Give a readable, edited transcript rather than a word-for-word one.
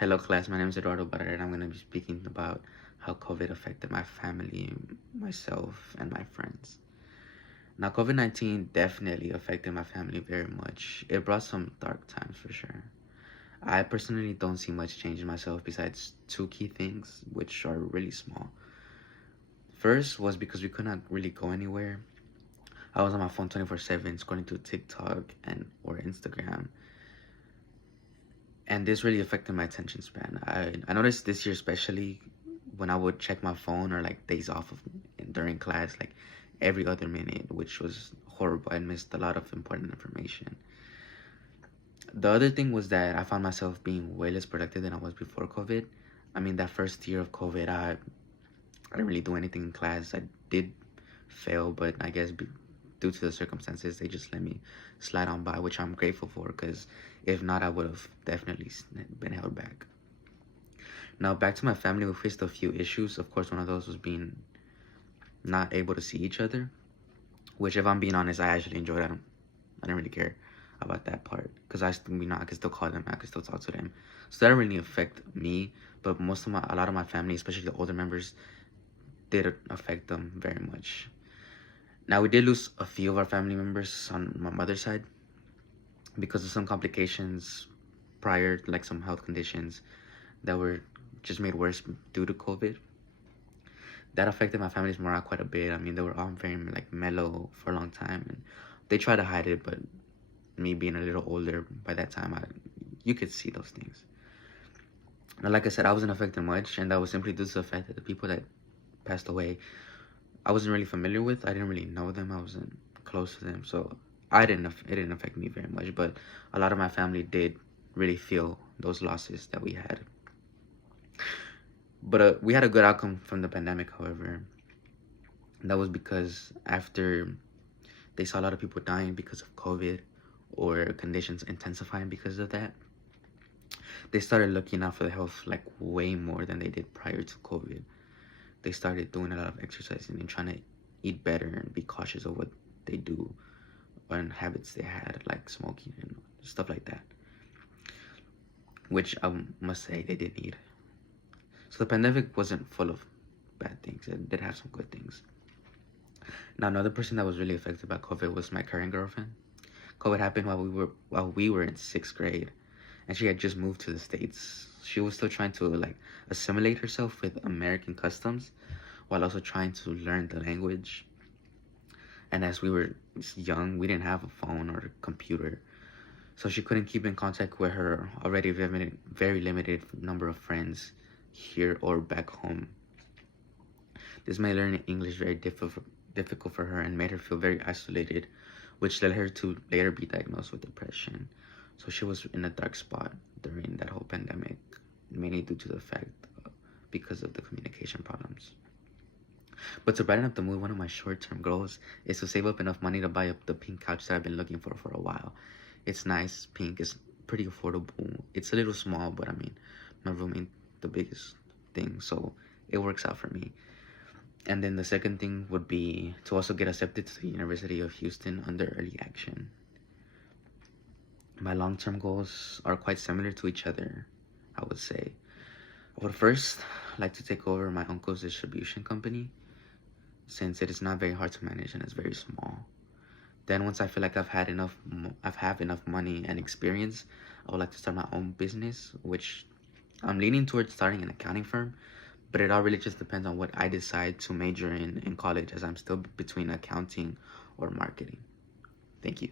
Hello class, my name is Eduardo Barrera and I'm going to be speaking about how COVID affected my family, myself, and my friends. Now, COVID-19 definitely affected my family very much. It brought some dark times for sure. I personally don't see much change in myself besides two key things, which are really small. First was because we could not really go anywhere. I was on my phone 24/7 scrolling through TikTok and or Instagram, and this really affected my attention span. I noticed this year especially when I would check my phone or like days off of during class, like every other minute, which was horrible. I missed a lot of important information. The other thing was that I found myself being way less productive than I was before COVID. I mean, that first year of COVID, I didn't really do anything in class. I did fail, but I guess due to the circumstances, they just let me slide on by, which I'm grateful for, because if not, I would have definitely been held back. Now, back to my family, we faced a few issues. Of course, one of those was being not able to see each other, which, if I'm being honest, I actually enjoyed. I didn't really care about that part, because I could still call them, I could still talk to them. So that didn't really affect me, but a lot of my family, especially the older members, did affect them very much. Now, we did lose a few of our family members on my mother's side because of some complications prior, like some health conditions that were just made worse due to COVID. That affected my family's morale quite a bit. I mean, they were all very like mellow for a long time, and they tried to hide it, but me being a little older by that time, you could see those things. Now, like I said, I wasn't affected much, and that was simply due to the fact that the people that passed away, I wasn't really familiar with. I didn't really know them. I wasn't close to them, so it didn't affect me very much. But a lot of my family did really feel those losses that we had. But we had a good outcome from the pandemic, however. That was because after they saw a lot of people dying because of COVID or conditions intensifying because of that, they started looking out for the health like way more than they did prior to COVID. They started doing a lot of exercising and trying to eat better and be cautious of what they do and habits they had, like smoking and stuff like that, which I must say they did need. So the pandemic wasn't full of bad things. It did have some good things. Now, another person that was really affected by COVID was my current girlfriend. COVID happened while we were in 6th grade, and she had just moved to the States. She was still trying to like assimilate herself with American customs while also trying to learn the language. And as we were young, we didn't have a phone or a computer, so she couldn't keep in contact with her already very limited number of friends here or back home. This made learning English very difficult for her and made her feel very isolated, which led her to later be diagnosed with depression. So she was in a dark spot during that whole pandemic, mainly due to the fact because of the communication problems. But to brighten up the mood, one of my short-term goals is to save up enough money to buy up the pink couch that I've been looking for a while. It's nice, pink, it's pretty affordable. It's a little small, but I mean, my room ain't the biggest thing, so it works out for me. And then the second thing would be to also get accepted to the University of Houston under early action. My long-term goals are quite similar to each other, I would say. I would first like to take over my uncle's distribution company, since it is not very hard to manage and it's very small. Then once I feel like I've have enough money and experience, I would like to start my own business, which I'm leaning towards starting an accounting firm, but it all really just depends on what I decide to major in college, as I'm still between accounting or marketing. Thank you.